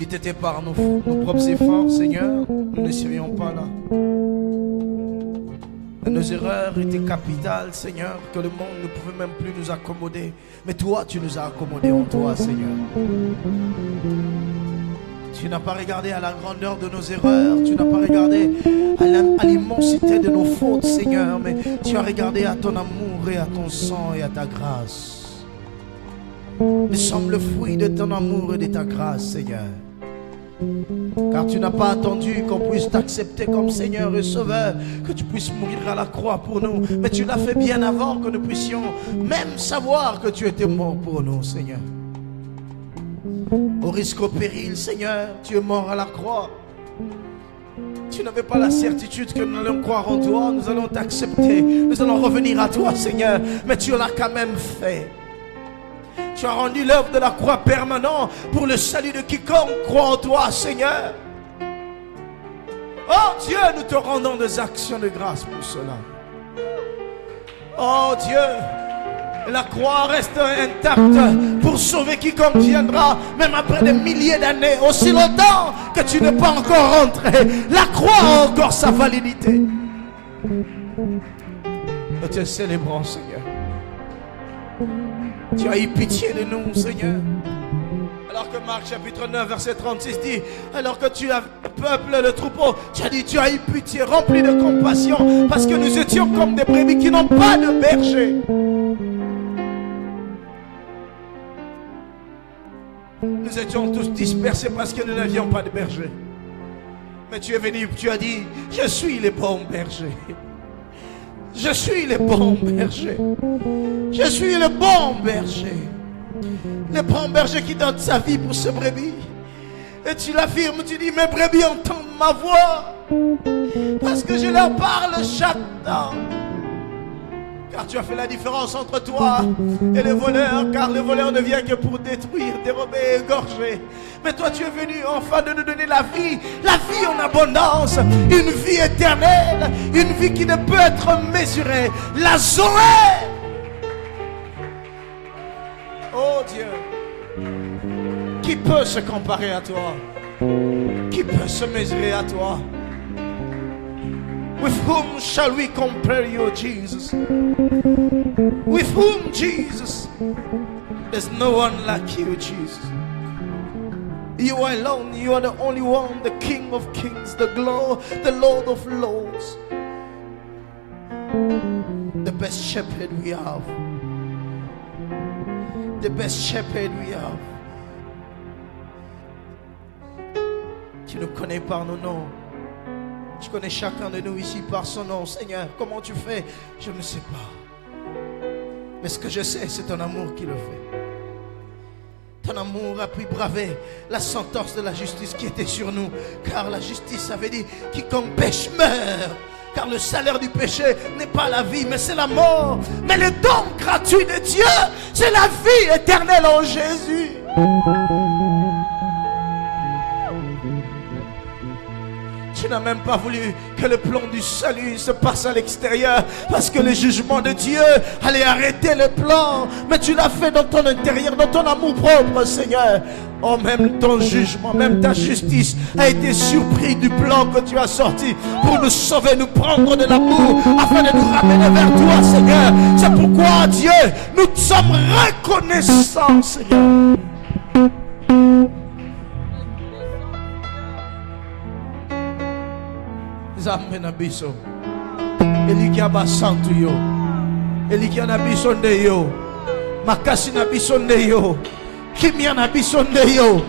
N'était été par nos propres efforts, Seigneur, nous ne serions pas là. Nos erreurs étaient capitales, Seigneur, que le monde ne pouvait même plus nous accommoder. Mais toi, tu nous as accommodés en toi, Seigneur. Tu n'as pas regardé à la grandeur de nos erreurs, tu n'as pas regardé à l'immensité de nos fautes, Seigneur, mais tu as regardé à ton amour et à ton sang et à ta grâce. Nous sommes le fruit de ton amour et de ta grâce, Seigneur. Car tu n'as pas attendu qu'on puisse t'accepter comme Seigneur et Sauveur, que tu puisses mourir à la croix pour nous. Mais tu l'as fait bien avant que nous puissions même savoir que tu étais mort pour nous, Seigneur. Au risque, au péril, Seigneur, tu es mort à la croix. Tu n'avais pas la certitude que nous allons croire en toi, nous allons t'accepter, nous allons revenir à toi, Seigneur. Mais tu l'as quand même fait. Tu as rendu l'œuvre de la croix permanente pour le salut de quiconque croit en toi, Seigneur. Oh Dieu, nous te rendons des actions de grâce pour cela. Oh Dieu, la croix reste intacte pour sauver quiconque viendra, même après des milliers d'années, aussi longtemps que tu n'es pas encore rentré. La croix a encore sa validité. Nous te célébrons, Seigneur. Tu as eu pitié de nous, Seigneur. Alors que Marc chapitre 9 verset 36 dit, alors que tu as peuplé le troupeau, tu as dit, tu as eu pitié, rempli de compassion, parce que nous étions comme des brebis qui n'ont pas de berger. Nous étions tous dispersés parce que nous n'avions pas de berger. Mais tu es venu, tu as dit, je suis le bon berger. Je suis le bon berger. Je suis le bon berger. Le bon berger qui donne sa vie pour ses brebis. Et tu l'affirmes, tu dis, mes brebis entendent ma voix. Parce que je leur parle chaque temps. Car tu as fait la différence entre toi et le voleur. Car le voleur ne vient que pour détruire, dérober et égorger. Mais toi tu es venu enfin de nous donner la vie en abondance. Une vie éternelle. Une vie qui ne peut être mesurée. La Zoé. Oh Dieu. Qui peut se comparer à toi? Qui peut se mesurer à toi? With whom shall we compare you, Jesus? With whom, Jesus? There's no one like you, Jesus. You are alone. You are the only one, the King of Kings, the Lord of Lords. The best shepherd we have. The best shepherd we have. Tu nous connais par nos noms. Tu connais chacun de nous ici par son nom. Seigneur, comment tu fais? Je ne sais pas. Mais ce que je sais, c'est ton amour qui le fait. Ton amour a pu braver la sentence de la justice qui était sur nous. Car la justice avait dit, quiconque pêche meurt. Car le salaire du péché n'est pas la vie, mais c'est la mort. Mais le don gratuit de Dieu, c'est la vie éternelle en Jésus. Tu n'as même pas voulu que le plan du salut se passe à l'extérieur parce que le jugement de Dieu allait arrêter le plan. Mais tu l'as fait dans ton intérieur, dans ton amour propre, Seigneur. Oh, même ton jugement, même ta justice a été surpris du plan que tu as sorti pour nous sauver, nous prendre de l'amour afin de nous ramener vers toi, Seigneur. C'est pourquoi, Dieu, nous sommes reconnaissants, Seigneur. Zambe na biso Elikia basantu yo Elikia na biso nde yo Makasi na biso nde yo Kimia na biso nde yo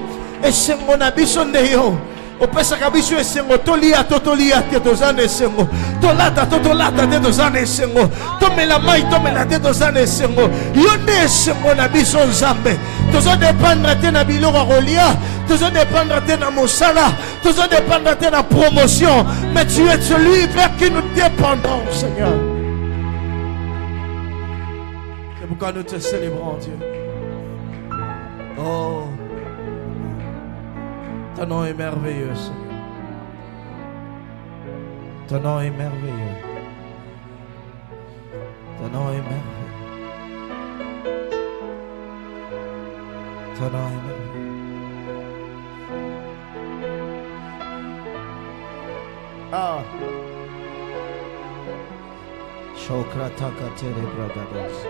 Esengo na biso nde yo Opesaka biso esengo Tolia te tozane esengo Tolata te tozane esengo Tomela mai tomela te tozane esengo Yonde esengo na biso Nzambe Tozo dépendre te na biloko kolia Tozo dépendre te na mosala Tozo dépendre te na promotion. Mais tu es celui vers qui nous dépendons, Seigneur. C'est pourquoi nous te célébrons, Dieu. Oh, ton nom est merveilleux, Seigneur. Ton nom est merveilleux. Ton nom est merveilleux. Ton nom est merveilleux. Ah. Shokrata tere bragados.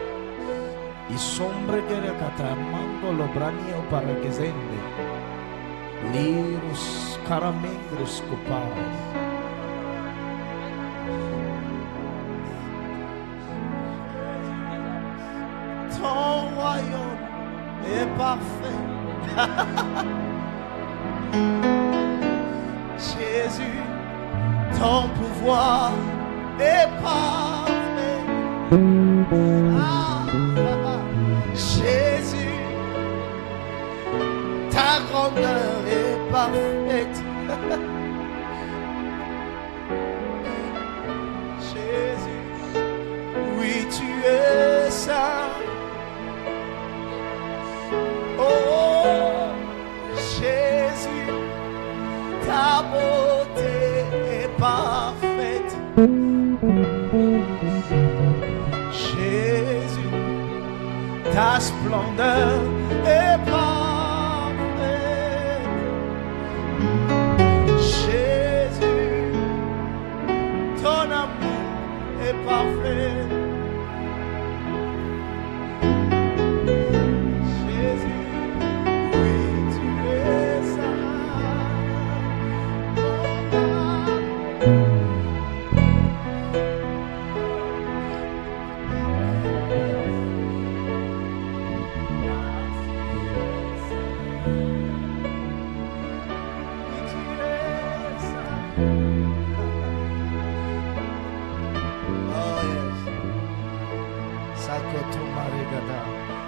I sombre che recatamando lo branio paragezende. Lirus caramengros copare. Ton royaume est parfait. Jésus, ton pouvoir est parfait. Ah, Jésus, ta grandeur est parfaite. Jésus, oui, tu es saint. Oh, Jésus, ta beauté est parfaite. Jésus, ta splendeur est parfaite. Jésus, ton amour est parfait. Jésus, oui, tu es saint.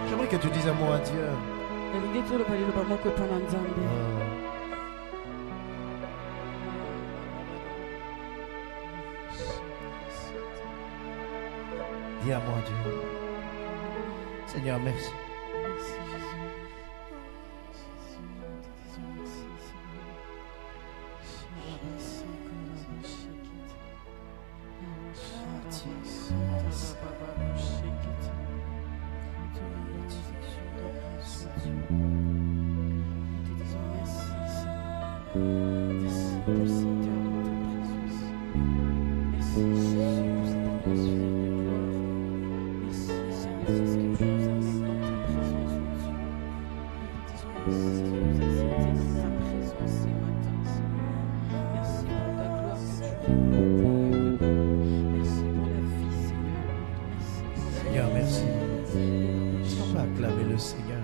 J'aimerais que tu dises un mot à Dieu. Dis à moi Dieu. Seigneur, merci. Seigneur, merci. On peut acclamer le Seigneur.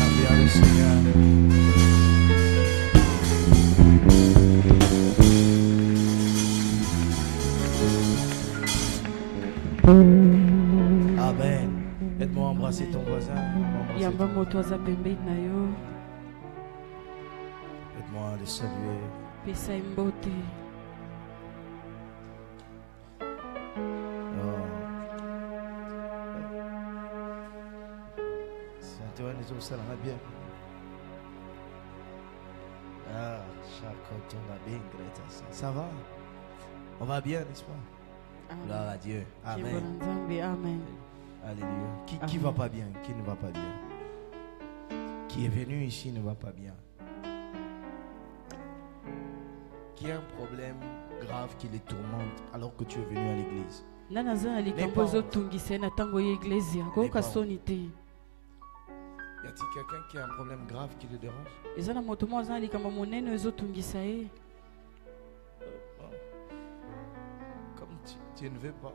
Acclamez le Seigneur. Amen. Aide-moi à embrasser ton voisin. Aide-moi à le saluer. Saint-Antoine, les autres, ça va bien. Ah, ça va? On va bien, n'est-ce pas? Gloire à Dieu. Amen. Alléluia. Qui va pas bien? Qui ne va pas bien? Qui est venu ici ne va pas bien? Qui a un problème grave qui les tourmente alors que tu es venu à l'église? Y a-t-il quelqu'un qui a un problème grave qui le dérange? Comme tu ne veux pas.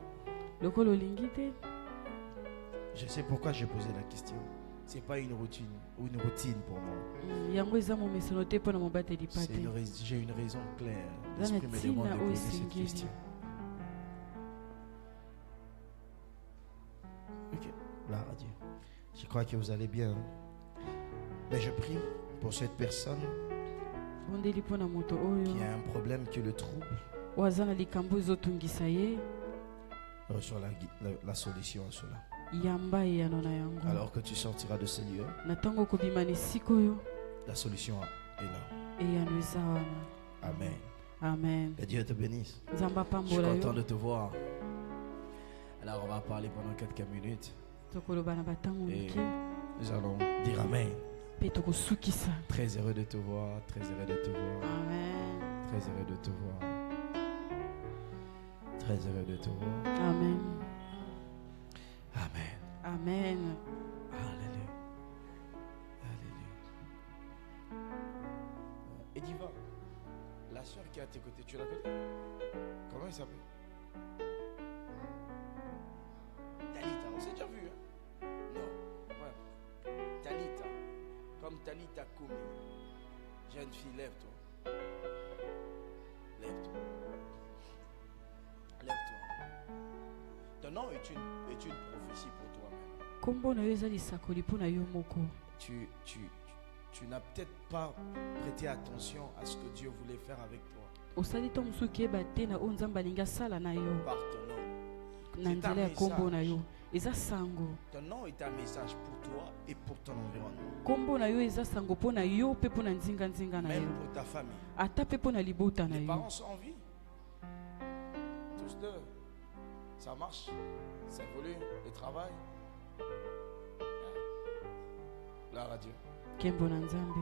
Je sais pourquoi j'ai posé la question. C'est pas une routine ou une routine pour moi. J'ai une raison claire. L'Esprit me demande de poser cette question. Ok, gloire à Dieu. Je crois que vous allez bien. Mais je prie pour cette personne qui a un problème qui le trouble. Reçois la solution à cela. Alors que tu sortiras de ce lieu, la solution est là. Amen. Amen. Que Dieu te bénisse. Je suis content de te voir. Alors on va parler pendant quelques minutes. Et nous allons dire Amen. mpe tokosukisa. Très heureux de te voir, très heureux de te voir, Amen. très heureux de te voir, très heureux de te voir. Amen. Amen. Amen. Alléluia. Alléluia. Ediva, la soeur qui est à tes côtés, tu la connais? Comment il s'appelle? Talita, on s'est déjà vu, hein? Non. Ouais. Talita. Comme Talita Koumi. Jeune fille, lève-toi. Lève-toi. Lève-toi. Ton nom est une prophétie pour toi-même. Kombo na yo eza lisakoli mpo na yo moko. Tu n'as peut-être pas prêté attention à ce que Dieu voulait faire avec toi. Osali to mosusu keba te na oyo nzambe alingi asala na yo Par ton nom. na nzela ya kombo na yo. Eza sango. Ton nom est un message pour toi et pour ton environnement. Kombo na yo eza sango mpo na yo mpe mpo na nzinga na Même yo. pour ta famille. Ata mpe mpo na libota na Les yo. parents sont en vie. Tous deux. Ça marche. Ça évolue. Le travail. Gloire à Dieu. Kembo na nzambe.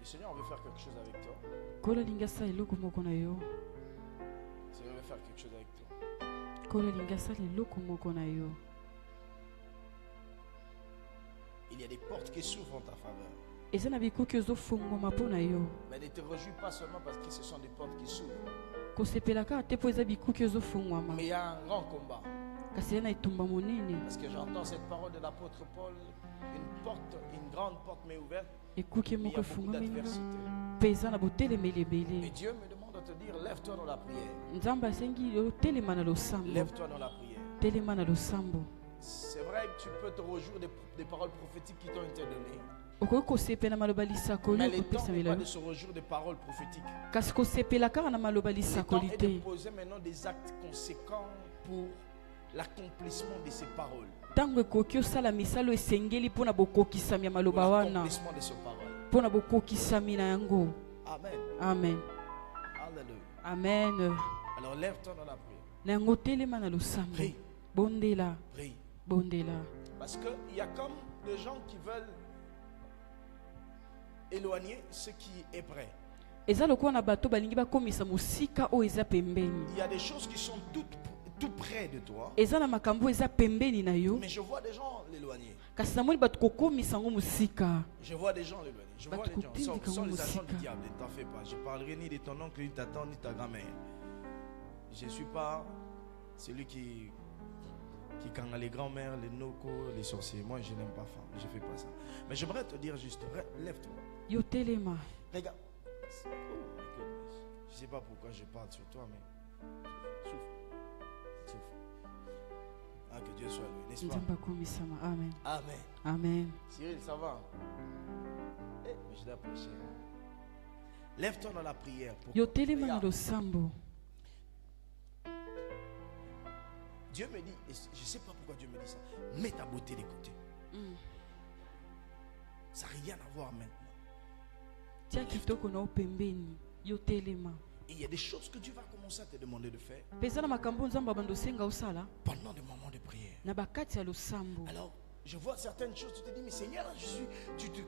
Le Seigneur veut faire quelque chose avec toi. Kola alingi asala eloko moko na yo. Le Seigneur veut faire quelque chose avec toi. Kola alingi asala eloko moko na yo. Il y a des portes qui s'ouvrent en ta faveur. Eza na bikuki ezofungwama mpo na yo. Mais ne te réjouis pas seulement parce que ce sont des portes qui s'ouvrent. Kosepelaka te mpo eza bikuki ezofungwama. Mais il y a un grand combat. Kasi eza na etumba monene. Parce que j'entends cette parole de l'apôtre Paul. Une grande porte m'est ouverte. Ekuki Mais il y moko a beaucoup efungwami d'adversité. mpe eza na botelemeli Et ebele. Dieu me demande de te dire, lève-toi dans la prière. Nzambe asengi yo telema na losambo. Lève-toi dans la prière. Telema na losambo. C'est vrai que tu peux te réjouir des paroles prophétiques qui t'ont été données. Okoki kosepela maloba lisakoli Mais le temps okopesa n'est pas melo. de se réjouir des paroles prophétiques. Kasi kosepela kaka na maloba Le temps lisakoli est de te. poser maintenant des actes conséquents pour l'accomplissement de ces paroles. Ntango ekoki osala misala esengeli mpo na bokokisami ya Pour maloba wana. l'accomplissement de ces paroles. Mpo na bokokisami na yango. Amen. Amen. Alléluia. Amen. Alors lève-toi dans la prière. Na yango telema na losambo. Prie. Bondela. Prie. Bondela. Parce qu'il y a comme des gens qui veulent éloigner ce qui est prêt. Eza lokola na bato balingi bakomisa mosika oyo eza pembeni. Il y a des choses qui sont tout près de toi. Eza na makambo eza pembeni na yo. Mais je vois des gens l'éloigner. Kasi namoni bato kokomisa yango mosika. Je vois des gens l'éloigner. Je vois Bato les gens. Ce sont les agents musika. du diable. Ne t'en fais pas. Je parlerai ni de ton oncle, ni de ta tante, ni de ta grand-mère. Je ne suis pas celui qui quand les grands-mères, les nocos, les sorciers. Moi, je n'aime pas ça. Je ne fais pas ça. Mais j'aimerais te dire juste, lève-toi. Yo telema. Regarde. Oh my goodness. Je ne sais pas pourquoi je parle sur toi, mais souffle. Souffle. Ah, que Dieu soit loué, n'est-ce pas? Nzambe akomisama. Amen. Amen. Amen. Cyril, ça va? Eh, mais je dois prêcher. Lève-toi dans la prière. Yo telema na Regarde. losambo. Dieu me dit, et je ne sais pas pourquoi Dieu me dit ça, mets ta beauté de côté. Ça n'a rien à voir maintenant. Tia kitoko na opembeni. Yo telema. Et il y a des choses que Dieu va commencer à te demander de faire Peza na makambo nzambe abando senga osala. pendant des moments de prière. Na bakati ya losambo. Alors, je vois certaines choses, tu te dis, mais Seigneur,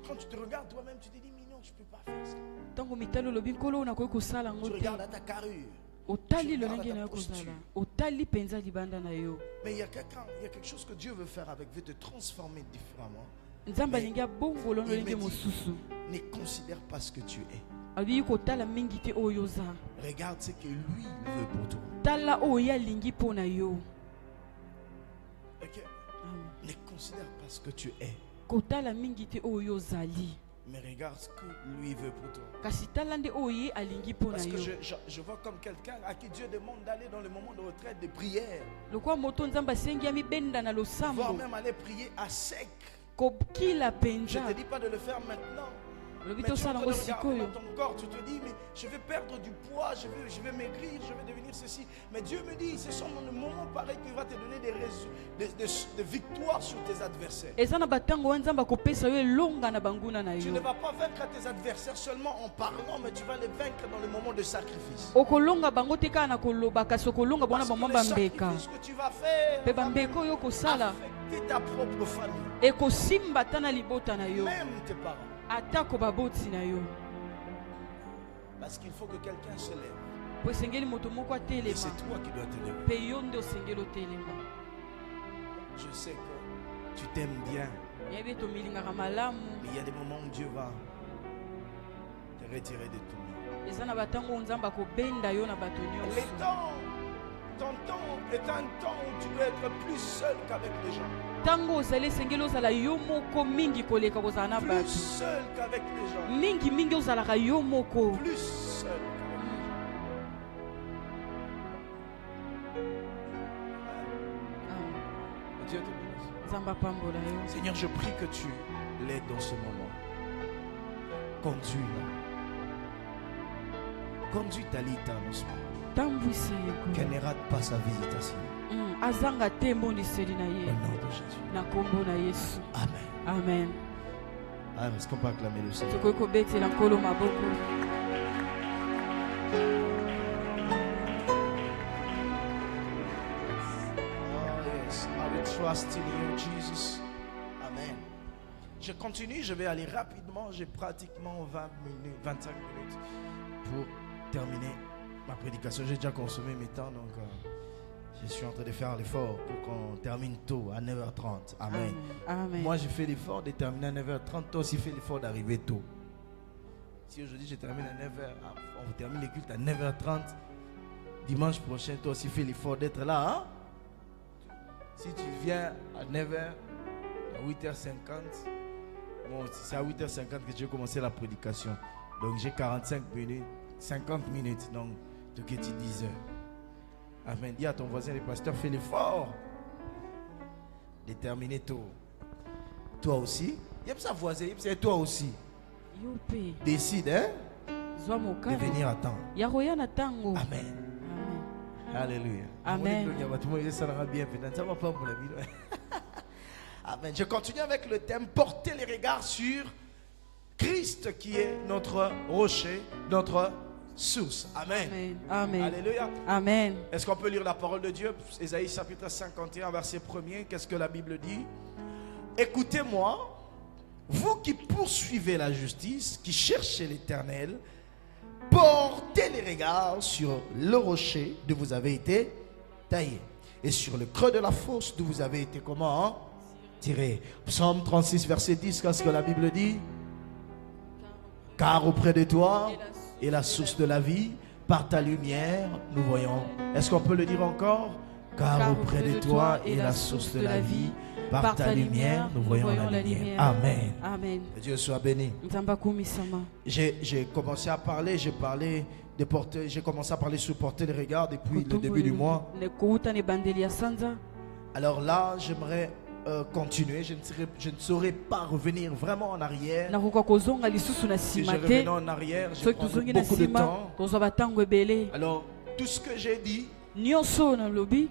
quand tu te regardes toi-même, tu te dis, mais non, je ne peux pas faire ça. Tango mitalo lobi nkolo na koyi kosala Tu ngo te. regardes à ta carrure. Otali Tu lo regardes ndenge ta na yo posture. kozala. Otali penza libanda na yo. Mais il y a quelque chose que Dieu veut faire avec, veut te transformer différemment. Nzambe alingi abongolo no il ndenge me dit, mosusu. ne considère pas ce que tu es. Abi kotala mingi te oyo oza. Regarde ce que lui veut pour toi. Tala oyo alingi mpo na yo. Ok? Ne considère pas ce que tu es, Kotala mingi te oyo ozali. mais regarde ce que lui veut pour toi. Kasi tala nde oyo alingi mpo na Parce que yo. je vois comme quelqu'un à qui Dieu demande d'aller dans le moment de retraite de prière, Lokwa moto nzambe asengi amibenda na voire losambo. même aller prier à sec. Kokila Je penza. ne te dis pas de le faire maintenant. Lobi Mais tu es en tosala train ngo de regarder sikoyo. dans ton corps, tu te dis, mais je vais perdre du poids, je vais maigrir, je vais devenir ceci. Mais Dieu me dit, ce sont dans le moment pareil qu'il va te donner des victoires sur tes adversaires. Eza na batango wa nzambe akopesa yo elonga na banguna na Tu ne yo. vas pas vaincre tes adversaires seulement en parlant, mais tu vas les vaincre dans le moment de sacrifice. Okolonga bango te kaka na koloba kasi okolonga bona Parce que bango le bambeka. sacrifice que tu vas faire Pe va bambeka oyo kosala affecter quitter ta propre famille, ekosimba ta na libota na yo même tes parents. atako baboti na yo Parce qu'il faut que quelqu'un se lève. po esengeli moto moko Et atelema c'est toi qui dois te lever. mpe yo nde osengeli otelema. Je sais que tu t'aimes bien, yebi ete omilingaka malamu, mais il y a des moments où Dieu va te retirer de tout. eza na batango oyo nzambe akobenda yo na bato Les nyonso. temps, ton temps est un temps où tu dois être plus seul qu'avec les gens. ntango ozali esengeli ozala yo moko mingi koleka kozala na Plus bato seul qu'avec les gens. mingi ozalaka yo moko. Plus seul qu'avec les gens. Dieu te bénisse. nzambe apambola yo. Seigneur, je prie que tu l'aides dans ce moment. Conduis-la. Conduis Talita en ce moment. tambwisa Qu'elle ye ne rate pas sa visitation. azanga te embondiseli na Au ye nom de Jésus. na kombo na yesu. Amen. Amen. Ah, est-ce qu'on peut acclamer le Seigneur? tokoki kobetela nkolo maboko. Oh yes, I will trust in you, Jesus. Amen. Je continue, je vais aller rapidement. J'ai pratiquement 20 minutes, 25 minutes pour terminer ma prédication. J'ai déjà consommé mes temps, donc je suis en train de faire l'effort pour qu'on termine tôt, à 9h30. Amen. Amen. Moi, j'ai fait l'effort de terminer à 9h30. Toi aussi, fais l'effort d'arriver tôt. Si aujourd'hui, je termine à 9h, on termine les cultes à 9h30. Dimanche prochain, toi aussi, fais l'effort d'être là. Hein? Si tu viens à 9h, à 8h50, bon, c'est à 8h50 que j'ai commencé la prédication. Donc, j'ai 45 minutes, 50 minutes. Donc, tu es 10h. Amen. Dis à ton voisin, le pasteur, fais l'effort de terminer tôt. Toi aussi. Il y a ça voisin, c'est toi aussi. yo mpe Décide hein, zwa de mokano venir à temps. ya koya na ntango. Amen. Amen. Alléluia. Amen. Amen. Je continue avec le thème porter les regards sur Christ qui est notre rocher, notre source. Amen. Amen. Amen. Alléluia. Amen. Est-ce qu'on peut lire la parole de Dieu? Ésaïe chapitre 51, verset 1er. Qu'est-ce que la Bible dit? Écoutez-moi, vous qui poursuivez la justice, qui cherchez l'Éternel, portez les regards sur le rocher d'où vous avez été taillé et sur le creux de la fosse d'où vous avez été comment? Hein? Tiré. Psaume 36, verset 10, qu'est-ce que la Bible dit? Car auprès de toi est la source de la vie, par ta lumière nous voyons. Est-ce qu'on peut le dire encore? Car auprès de toi est la source de la vie, par ta lumière nous voyons la lumière. Amen. Amen. Que Dieu soit béni. nzambe akumisama. J'ai commencé à parler, j'ai commencé à parler sur porter les regards depuis le début du mois. nekouta na ebandeli ya sanza. Alors là, j'aimerais continuer. Je ne saurais pas revenir vraiment en arrière. nakoka kozonga lisusu na Si je nsima revenais te en arrière, je soki prendrais tozongi na beaucoup de nsima temps. tozwa batango ebele. Alors, tout ce que j'ai dit nyonso oyo nalobi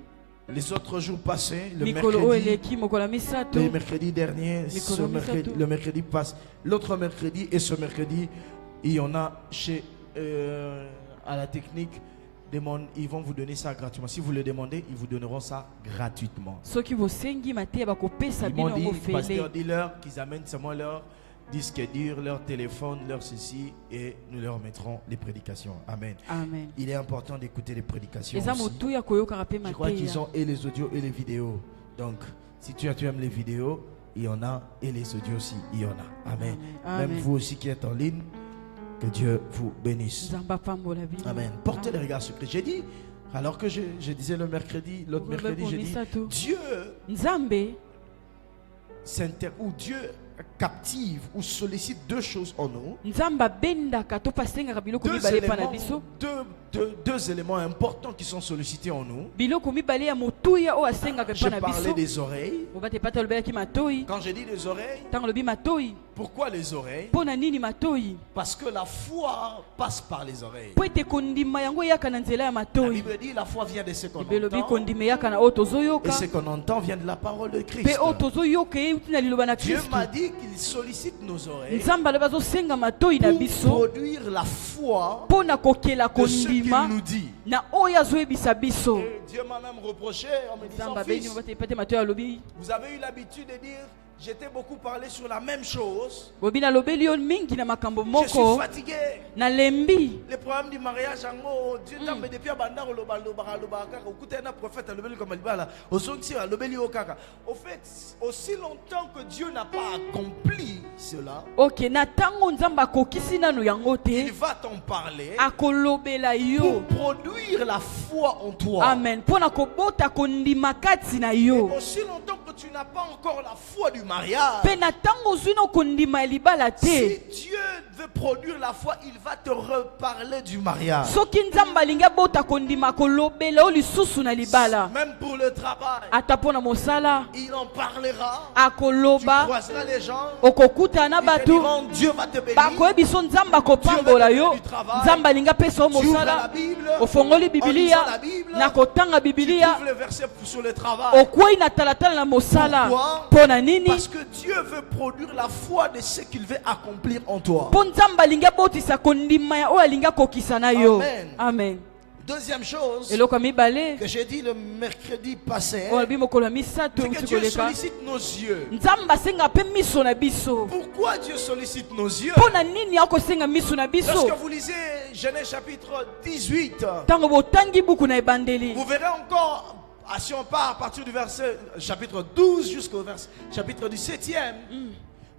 les autres jours passés, le mikolo oyo mercredi, eleki mokolo ya misato le mercredi dernier, Mikolo misato. le mercredi passe, l'autre mercredi et ce mercredi, il y en a chez à la technique. Ils vont vous donner ça gratuitement. Si vous le demandez, ils vous donneront ça gratuitement. soki bosengi mateya bakopesa Ils m'ont bino dit, yango pasteur, fele. dis-leur qu'ils amènent seulement leur disque dur, leur téléphone, leur ceci, et nous leur mettrons les prédications. Amen. Amen. Il est important d'écouter les prédications eza aussi. motuya koyokaka mpe Je crois qu'ils mateya. ont et les audios et les vidéos. Donc, si tu aimes les vidéos, il y en a, et les audios aussi, il y en a. Amen. Amen. Même vous aussi qui êtes en ligne, que Dieu vous bénisse. nzambe apambola bino. Amen. Portez les regards sur Christ. J'ai dit, alors que je disais le mercredi, l'autre Okobe mercredi, po j'ai dit, misato. Dieu nzambe ou Dieu captive ou sollicite deux choses en nous. nzambe abendaka to mpe asengaka biloko Deux mibale epa na éléments, biso. deux éléments importants qui sont sollicités en nous. biloko mibale ya motuya oyo asengaka Je epa na parlais biso. des oreilles. obate pata olobelaki matoi. Quand j'ai dit des oreilles, ntango olobi matoi Pourquoi les oreilles? mpo na nini matoi? Parce que la foi passe par les oreilles. Po ete kondima yango eyaka na nzela ya La matoi. Bible dit la foi vient de ce qu'on Elobi entend. kondima eyaka na oyo Et tozoyoka, ce qu'on entend vient de la parole de mpe Christ. oyo tozoyoka euti na liloba na Dieu Kristo. m'a dit qu'il sollicite nos oreilles Nzambe alobi azosenga matoi na pour biso produire la foi mpo na kokela de ce qu'il kondima nous dit. na oyo azoyebisa biso. Et Dieu m'a même reproché en me disant, Nzambe abeni fils, obateli te matoi alobi vous avez eu l'habitude de dire, j'étais beaucoup parlé sur la même chose. bobi nalobeli yo mingi na makambo Je suis moko fatigué. nalembi. Les problèmes du mariage, en gros, Dieu t'a mis depuis abandon au prophète, au fait, aussi longtemps que Dieu n'a pas accompli cela, Ok, na ntango nzambe akokisi nanu yango il te va t'en parler akolobela yo. pour produire la foi en toi. Amen. Mpo na kobota kondima kati na yo. Aussi longtemps que tu n'as pas encore la foi du mariage, Mpe na ntango ozwi na kondima ya libala te, si Dieu veut produire la foi, il va te reparler du mariage. soki nzambe alingi abota kondima akolobela yo lisusu na libala. Même pour le travail, Ata mpo na mosala il en parlera. Tu akoloba, croiseras les gens. okokutana na Ils te bato diront, Dieu va te bénir. bakoyebi so nzambe akopambola yo. Nzambe alingi apesa yo Tu ouvres la mosala, Bible, ofongoli en lisant bibilia la Bible, na kotanga tu bibilia, trouves le verset sur le travail. okwei na talatala na mosala. Pourquoi? Mpo na nini? Parce que Dieu veut produire la foi de ce qu'il veut accomplir en toi. Mpo nzambe alingi abotisa kondima ya oyo alingi akokisa na yo. Amen. Amen. Deuxième chose Eloko ya mibale que j'ai dit le mercredi passé, oyo alobi mokolo ya misato c'est que euti Dieu koleka, sollicite nos yeux. nzambe asenga mpe miso na biso. Pourquoi Dieu sollicite nos yeux? Mpo na nini akosenga miso na biso? Lorsque vous lisez Genèse chapitre 18, Ntango botangi buku na ebandeli, vous verrez encore, si on part à partir du verset chapitre 12 jusqu'au chapitre 17e,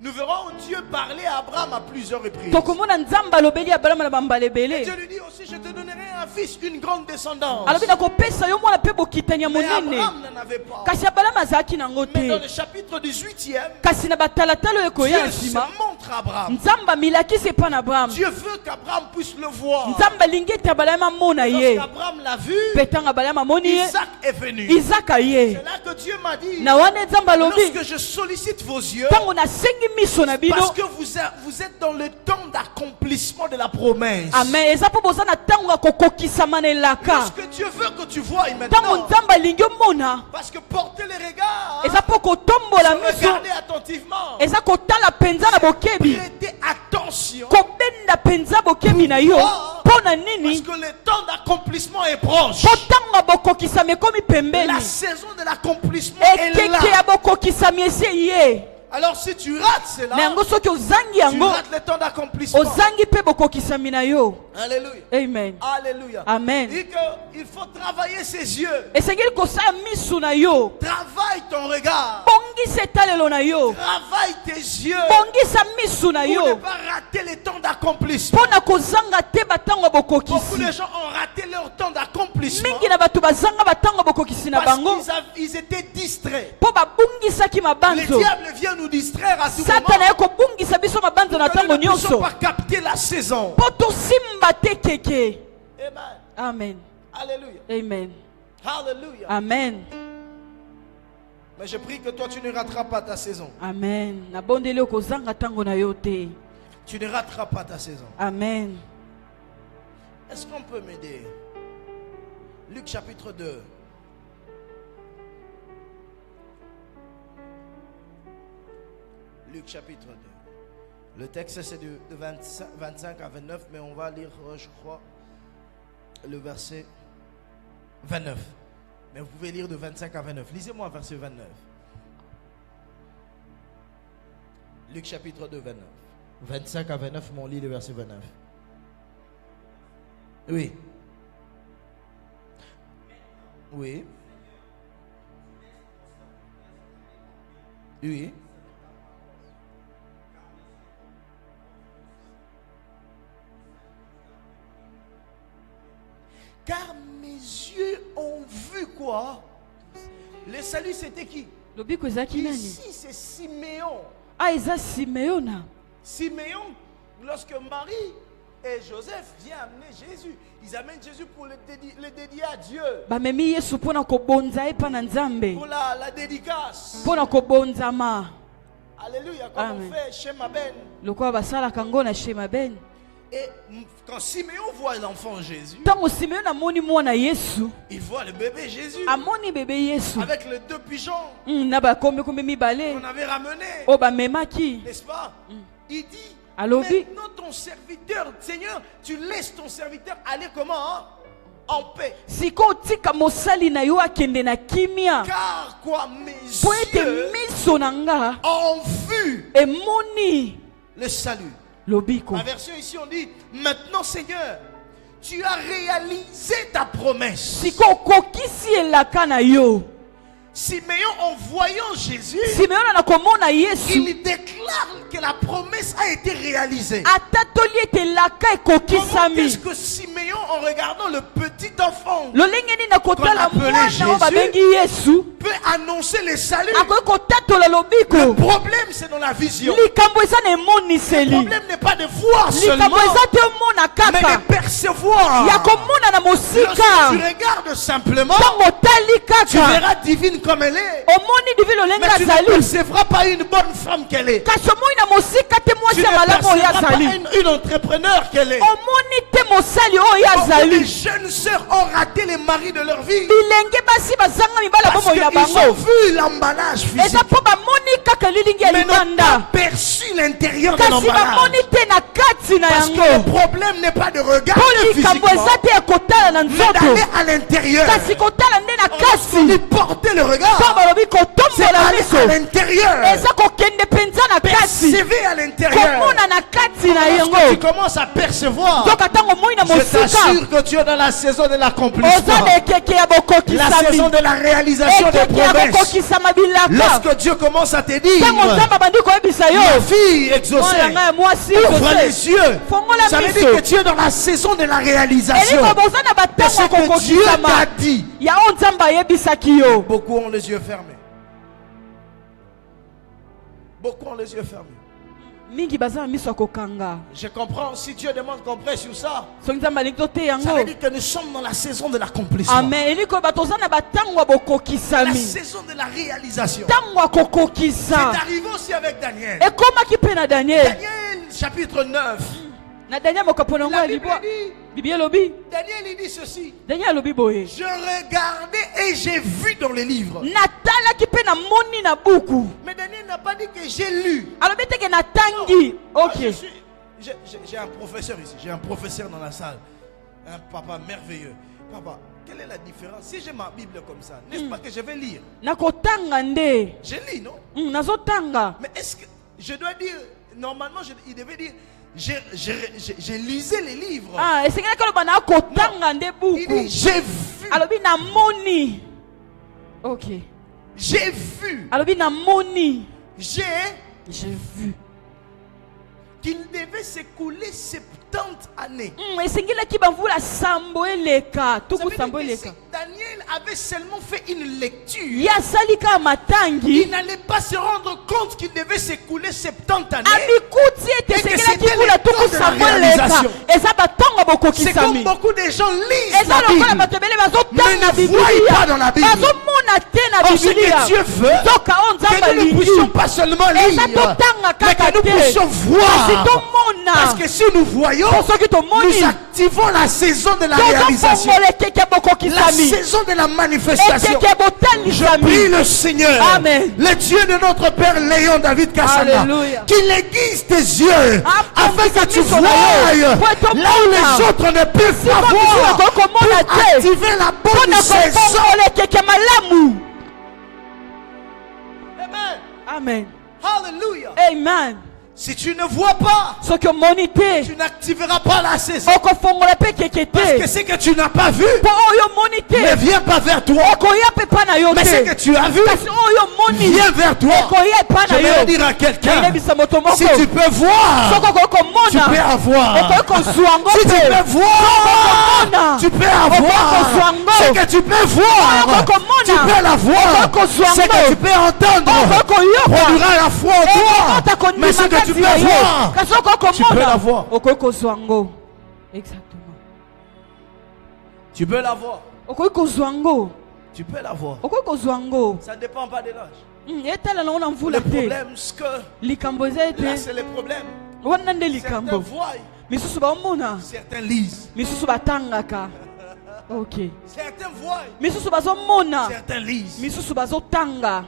nous verrons Dieu parler à Abraham à plusieurs reprises. tokomona nzambe alobeli abalama na bambala Et ebele. Dieu lui dit aussi, je te donnerai un fils, une grande descendance. Alobi nakopesa yo mwana mpe bokitani ya Mais monene. Abraham n'en avait pas. Kasi abalama azalaki nango Mais dans te. le chapitre 18e, Kasi na batalatala oyo ekoya Dieu na se nsima, montre à Abraham. nzambe amilakisi epa na abrahamu. Dieu veut qu'Abraham puisse le voir. Nzambe alingi ete abalama amona ye. Lorsqu'Abraham l'a vu, Mpe ntango abalama amoni ye, Isaac est venu. izaka ye. C'est là que Dieu m'a dit, Na wana nzambe alobi, lorsque je sollicite vos yeux, ntango nasengi miso na bino, parce que vous êtes dans le temps d'accomplissement de la promesse. amen, eza mpo boza na ntango ya kokokisama na elaka. Lorsque Dieu veut que tu vois Ntango maintenant, nzambe alingi omona, parce que porter les regards, eza mpo kotombola se miso, regarder attentivement, eza kotala penza na bokebi, prêter attention, kobenda penza bokebi na yo. Mpo na parce nini? que le temps d'accomplissement est proche. Mpo ntango ya bokokisama ekomi pembeni, La saison de l'accomplissement est ekeke là. ya bokokisama esi ye. Alors si tu rates cela, Na yango soki ozangi tu yango, rates le temps d'accomplissement. ozangi mpe bokokisami na yo. Alléluia. Amen. Alléluia. Amen. Dit qu'il faut travailler ses yeux. Esengeli kosala miso na yo, Travaille ton regard. bongisa etalelo na yo, Travaille tes yeux. bongisa miso na Pour ne yo, pas rater le temps d'accomplissement. mpo na kozanga te batango ya Beaucoup bokokisi. de gens ont raté leur temps d'accomplissement Mingi na bato bazanga batango ya bokokisi na parce bango, qu'ils étaient distraits. mpo babungisaki Le mabanzo. diable vient nous distraire à tout Satana moment. ye kobungisa biso mabanzo na Que nous ntango ne puissions nyonso, pas capter la saison. mpo tosimba te keke. Amen. Amen. Alléluia. Amen. Alléluia. Amen. Mais je prie que toi tu ne rateras pas ta saison. Amen. Nabondeli yo kozanga ntango na yo te. Tu ne rateras pas ta saison. Amen. Est-ce qu'on peut m'aider? Luc chapitre 2. Luc chapitre 2. Le texte c'est de 25 à 29, mais on va lire, je crois, le verset 29. Mais vous pouvez lire de 25 à 29. Lisez-moi verset 29. Luc chapitre 2, 29. 25 à 29, mais on lit le verset 29. Oui. Oui. Oui. Car mes yeux ont vu quoi? Le salut c'était qui? Lobiko ezalaki nani? Ici c'est Siméon. Ah, eza Simeona. Siméon, lorsque Marie et Joseph viennent amener Jésus, ils amènent Jésus pour le dédier à Dieu. Bamemi Yesu mpo na kobonza ye mpa na Nzambe, Pour la dédicace. mpo na kobonzama. Alléluia, comme Amen. on fait chez Maben. lokola basalaka ngo na shema ben. Et quand Siméon voit l'enfant Jésus, Ntango Simeon amoni mwana Yesu, il voit le bébé Jésus amoni bébé Yesu avec les 2 pigeons na bakombe mibale qu'on avait ramenés, oyo bamemaki. n'est-ce pas? Il dit, Alobi. maintenant ton serviteur, Seigneur, tu laisses ton serviteur aller comment? Hein? En paix. Siko tika mosali na yo akende na kimia. Car quoi, mes Po ete yeux miso na nga ont vu emoni le salut. lobiko. Ma version ici on dit, maintenant Seigneur, tu as réalisé ta promesse. Siko okokisi elaka na yo. Siméon, en voyant Jésus, Simeon anakomona Yesu, il déclare que la promesse a été réalisée. atatoli ete elaka Comment est-ce ekokisami. que Siméon, en regardant le petit enfant, Lolenge nini na kotala Qu'on appelait mwana Jésus. oyo babengi Yesu, peut annoncer le salut? akoki kotatola Le lobiko. problème, c'est dans la vision. Likambo eza na Le emoniseli. problème n'est pas de voir seulement, Likambo eza te omona mais kaka, de percevoir. ya komona na Lorsque tu mosika. regardes simplement, Ntango otali tu kaka, verras divine comme elle est. omoni divi lolenge Mais tu ne azali. percevras pas une bonne femme qu'elle est. Kasi omoni na mosika te Tu mwasi ne ya malamu oyo percevras pas azali. une entrepreneur qu'elle est. Omoni te mosali oyo Beaucoup de azali. jeunes sœurs ont raté les maris de leur vie Bilenge basi bazanga mibala parce bomoi na qu'ils ont bango. vu l'emballage physique, Eza mpo bamoni kaka lilingi ya mais n'ont pas libanda. perçu l'intérieur de Kasi l'emballage. bamoni te na kati na Parce que yango. le problème n'est pas de regarder Po likambo physiquement, eza te ya kotala na mais nzoto. d'aller à l'intérieur. Kasi kotala nde na Lorsqu'on dit kasi. porter le Ntango regard, balobi c'est kotombola aller miso. à l'intérieur. Eza kokende mpenza na kasi. Percevoir à l'intérieur. Komona na kati na Lorsque tu yango. commences à percevoir, Nzoka ntango omoi na je mosika, t'assure que tu es dans la saison de oza l'accomplissement. na ekeke ya La bokokisami. saison de la réalisation des Ekeke ya promesses. kokokisama bilaka. Lorsque Dieu commence à te dire, Ntango nzambe abandi koyebisa yo, ma fille mwana exaucée, ngai ya mwasi ouvre exaucé. les yeux. Fongola Ça veut dire miso. que tu es dans la saison de la réalisation Eliko boza na de batango ce ya que Dieu t'a kokokisama dit. ya oyo nzambe ayebisaki yo. Beaucoup ont les yeux fermés. Beaucoup ont les yeux fermés. Mingi baza na miso ya kokanga. Je comprends, si Dieu demande qu'on prêche sur ça, Soki nzambe alingi toteya ça veut yango. dire que nous sommes dans la saison de l'accomplissement. Amen. Eliko bato oza na batango ya La bokokisami. saison de la réalisation. Ntango ya kokokisa. C'est arrivé aussi avec Daniel. Ekomaki mpe na Daniel. Daniel chapitre 9. Na Daniel mokapo na ngo La ya Bible libwa. dit, Bibi elobi. Daniel il dit ceci. Daniel alobi boye. Je regardais et j'ai vu dans les livres. Natalaki mpe na moni na buku. Mais Daniel n'a pas dit que j'ai lu. Alobi teke natangi. Moi, Ok. j'ai un professeur ici. J'ai un professeur dans la salle. Un papa merveilleux. Papa, quelle est la différence? Si j'ai ma Bible comme ça, n'est-ce pas que je vais lire? Nakotanga nde. Je lis, non? Nazotanga. Mais est-ce que je dois dire, normalement, il devait dire, j'ai lisé les livres. Ah, esengeli kaloba na kotanga nde Il dit, buku. j'ai vu. Alobi na moni. Ok. J'ai vu. Alobi na moni. J'ai J'ai vu. qu'il devait s'écouler 70 années. Esengelaki bamvula sambo eleka. Ça Tuku veut dire sambo que eleka. si Daniel avait seulement fait une lecture, Ya salika il matangi. n'allait pas se rendre compte qu'il devait s'écouler 70 années. Abikuti ete Et que esengelaki c'était vula le tuku temps de la sambo eleka. réalisation. Eza batongo C'est comme bokokisami. beaucoup de gens lisent Eza la lokola Bible. bato ebele Mais bazotanga ne voyez pas dans la Biblia. Bible. Bazomona te na Or, ce Biblia. que Dieu veut, Nzoka oyo nzambe que nous ne alingi. puissions pas seulement lire, Eza totanga mais kaka que nous te. puissions Kasi voir. tomona. Parce que si nous voyons, Po soki tomoni. nous activons la saison de la réalisation, tozofongola ekeke ya la bokokisami. saison de la manifestation. Ekeke ya Je botalisami. prie le Seigneur, Amen. le Dieu de notre Père Léon David Kassanga, Alléluia. qu'il aiguise tes yeux afin que tu Pour voies être là où les autres ne peuvent pas voir, pour activer la bonne mpona saison. kofongola ekeke malamu. Amen. Amen. Hallelujah. Amen. Si tu ne vois pas, soki omoni te tu n'activeras pas la saison. okofongola mpe ekeke Parce que te ce que tu n'as pas vu mpo oyo omoni ne te vient pas vers toi. okoya mpe epa na yo Mais ce que te tu as vu kasi oyo omoni vient vers toi. ekoya epa Je na vais yo dire à quelqu'un, nayebisa moto moko si tu peux voir, soki okoki tu komona peux avoir. okoki kozwa yango Si tu te peux voir, komona tu peux avoir. Ce que tu peux voir, tu peux l'avoir. Ce que tu peux entendre okoki koyoka produira la foi en toi. ekota Mais ce kondima que tu kati peux na yo voir, kasi okoki tu peux komona l'avoir. okoki kozwa yango exactement Tu peux l'avoir. okoki kozwa yango Tu peux l'avoir. okoki kozwa yango Ça ne dépend pas de l'âge. Le problème, c'est que là, c'est le problème. Certains voient, certains lisent. Ok. Certains voient, Misusu bazomona, certains lisent. misusu bazotanga.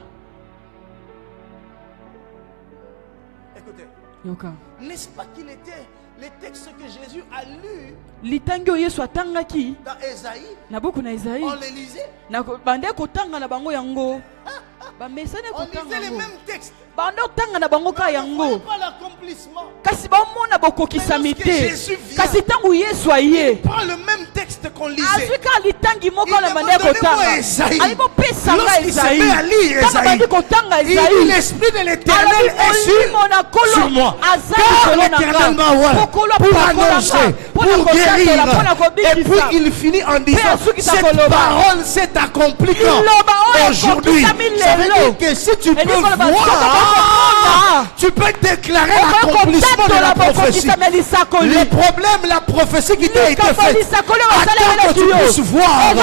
Écoutez, Yoka. n'est-ce pas qu'il était les textes que Jésus a lus Litangi oyo Yesu atangaki dans Ésaïe? na buku na Isaïe On les lisait. na bande kotanga na bango yango. Ba mesane On lisait kotanga les yango. mêmes textes. Bande kotanga na bango ka On ne yango. voyait pas l'accomplissement. Kasi bamona bokokisami Mais lorsque te. Jésus vient, Kasi tangu Yesu aye. Prends le même texte qu'on lisait. Azwika litangi moko Il na demande, bande donnez-moi kotanga. Esaïe. Ali bopesa nga Lorsqu'il se Isaïe. met à lire Tanga Esaïe, bandi kotanga il dit Isaïe. l'Esprit de l'Éternel est sur moi. Car l'Éternel m'a oint pour annoncer, pour guérir. Et puis il finit en disant, cette parole s'est accomplie aujourd'hui. Ça veut dire que si tu peux voir, tu peux déclarer l'accomplissement de la prophétie. Le problème, la prophétie qui t'a été faite, attends que tu puisses voir.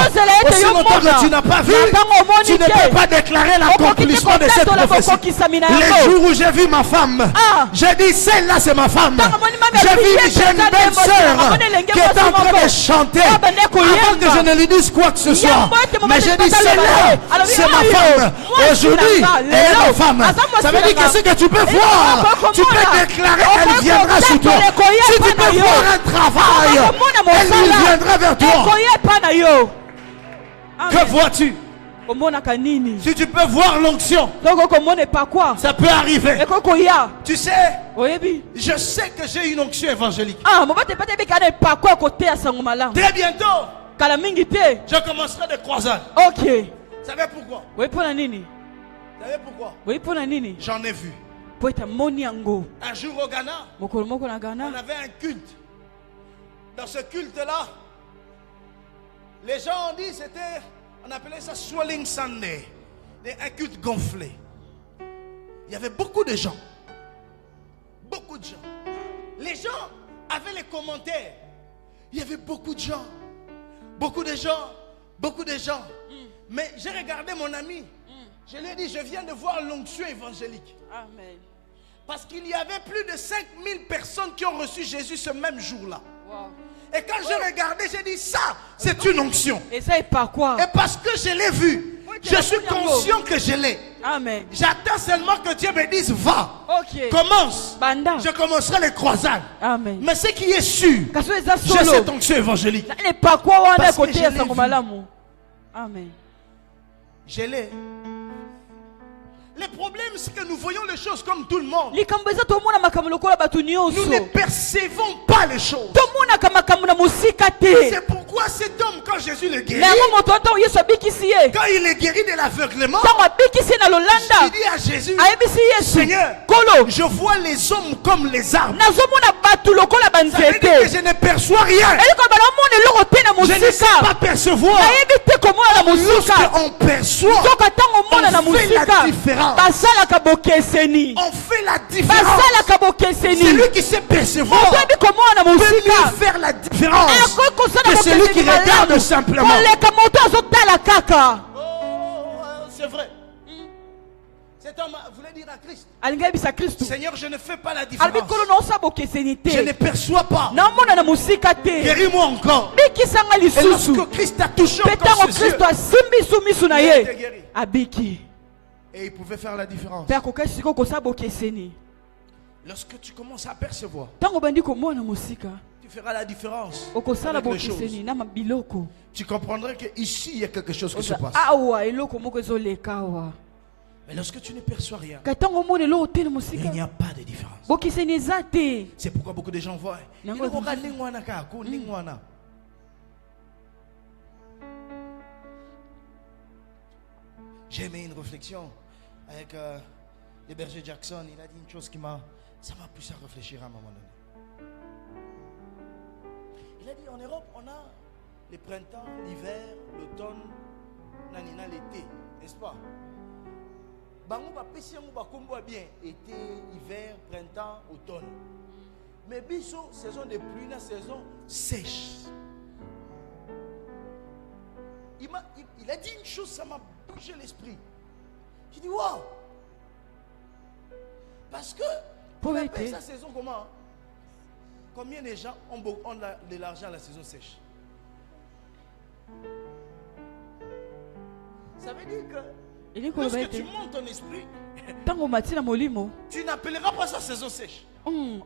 Aussi longtemps que tu n'as pas vu, tu ne peux pas déclarer l'accomplissement de cette prophétie. Les jours où j'ai vu ma femme, j'ai dit celle-là c'est ma femme. J'ai une belle sœur qui est en train de chanter avant que je ne lui dise quoi que ce soit. Mais j'ai dit celle-là c'est ma femme. Aujourd'hui elle est ma femme. Ça veut dire que ce que tu peux voir, tu peux déclarer, elle viendra sur toi. Si tu peux voir un travail, elle viendra vers toi. Que vois-tu? Si tu peux voir l'onction, ça peut arriver. Tu sais, je sais que j'ai une onction évangélique. Très bientôt, je commencerai des croisades. Ok. Vous savez pourquoi? Vous savez pourquoi? J'en ai vu. Un jour au Ghana, on avait un culte. Dans ce culte-là, les gens ont dit c'était, on appelait ça Swelling Sunday, un culte gonflé. Il y avait beaucoup de gens. Beaucoup de gens. Les gens avaient les commentaires. Il y avait beaucoup de gens. Beaucoup de gens. Beaucoup de gens. Mais j'ai regardé mon ami. Je lui ai dit, je viens de voir l'onction évangélique. Amen. Parce qu'il y avait plus de 5000 personnes qui ont reçu Jésus ce même jour-là. Wow. Et quand j'ai regardé, j'ai dit, ça, c'est une onction. Et ça est pas quoi? Et parce que je l'ai vu, je suis conscient que je l'ai. Amen. J'attends seulement que Dieu me dise, va, ok, commence. Banda. Je commencerai les croisades. Amen. Mais ce qui est sûr, j'ai j'ai cette onction évangélique. pas quoi on a Parce que côté je à l'ai sa vu. Amen. Je l'ai. Le problème, c'est que nous voyons les choses comme tout le monde. Nous ne percevons pas les choses. C'est pourquoi cet homme, quand Jésus le guérit, quand il est guéri de l'aveuglement, il dit à Jésus, Seigneur, je vois les hommes comme les arbres. Ça veut dire que je ne perçois rien. Je ne sais pas percevoir. Lorsqu'on perçoit, on fait la différence. On fait la différence. Celui qui sait percevoir peut mieux faire la différence que celui qui regarde simplement. Oh, c'est vrai. Cet homme voulait dire à Christ, Seigneur, je ne fais pas la différence. Je ne perçois pas. Guéris-moi encore. Et lorsque Christ a touché encore ses yeux, il a été guéri. Et il pouvait faire la différence. Lorsque tu commences à percevoir, tu feras la différence avec les choses. Tu comprendras qu'ici, il y a quelque chose qui se passe. Mais lorsque tu ne perçois rien, il n'y a pas de différence. C'est pourquoi beaucoup de gens voient. J'ai aimé une réflexion avec le berger Jackson. Il a dit une chose ça m'a poussé à réfléchir à un moment donné. Il a dit en Europe, on a le printemps, l'hiver, l'automne, nanina l'été, n'est-ce pas? Bango ba pesi yango ba kombo bien été, hiver, printemps, automne. Mais biso saison de pluie, la saison sèche. Il a dit une chose, ça m'a bougé l'esprit. J'ai dit waouh, Parce que, Pour on être- appelle sa saison comment? Hein? Combien de gens ont de l'argent à la saison sèche? Ça veut dire que Eli lorsque koloba tu ete montes ton esprit, ntango omati na molimo tu n'appelleras pas ça saison sèche.